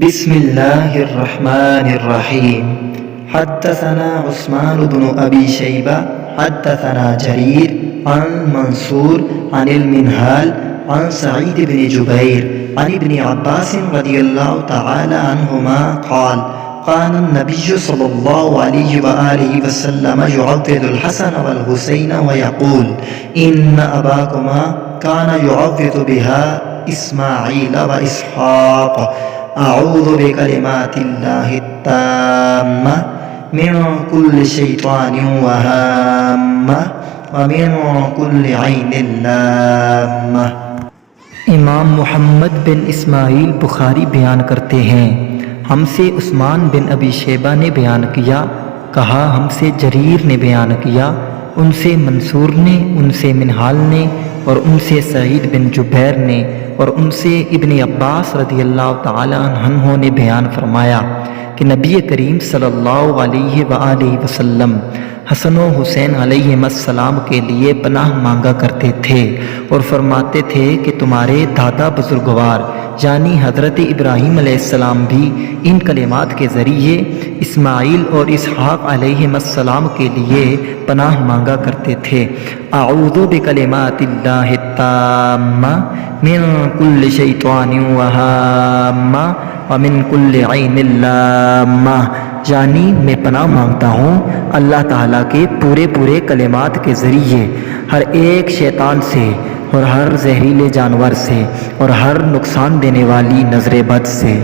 بسم الله الرحمن الرحيم. حدثنا عثمان بن أبي شيبة حدثنا جرير عن منصور عن المنهال عن سعيد بن جبير عن ابن عباس رضي الله تعالى عنهما قال: قال النبي صلى الله عليه وآله وسلم يعضد الحسن والحسين ويقول: إن أباكما كان يعضد بها إسماعيل وإسحاق. أعوذ بكلمات الله التامة من كل شيطان وهامة ومن كل عين لامة۔ امام محمد بن اسماعیل بخاری بیان کرتے ہیں، ہم سے عثمان بن ابی شیبہ نے بیان کیا، کہا ہم سے جریر نے بیان کیا، ان سے منصور نے، ان سے منہال نے، اور ان سے سعید بن جبیر نے، اور ان سے ابن عباس رضی اللہ تعالی عنہ نے بیان فرمایا کہ نبی کریم صلی اللہ علیہ وآلہ وسلم حسن و حسین علیہ السلام کے لیے پناہ مانگا کرتے تھے اور فرماتے تھے کہ تمہارے دادا بزرگوار یعنی حضرت ابراہیم علیہ السلام بھی ان کلمات کے ذریعے اسماعیل اور اسحاق علیہ السلام کے لیے پناہ مانگا کرتے تھے۔ اعوذ بکلمات اللہ التامہ من کل شیطان وہامہ ومن کل عین لامہ، یعنی میں پناہ مانگتا ہوں اللہ تعالیٰ کے پورے کلمات کے ذریعے ہر ایک شیطان سے اور ہر زہریلے جانور سے اور ہر نقصان دینے والی نظر بد سے۔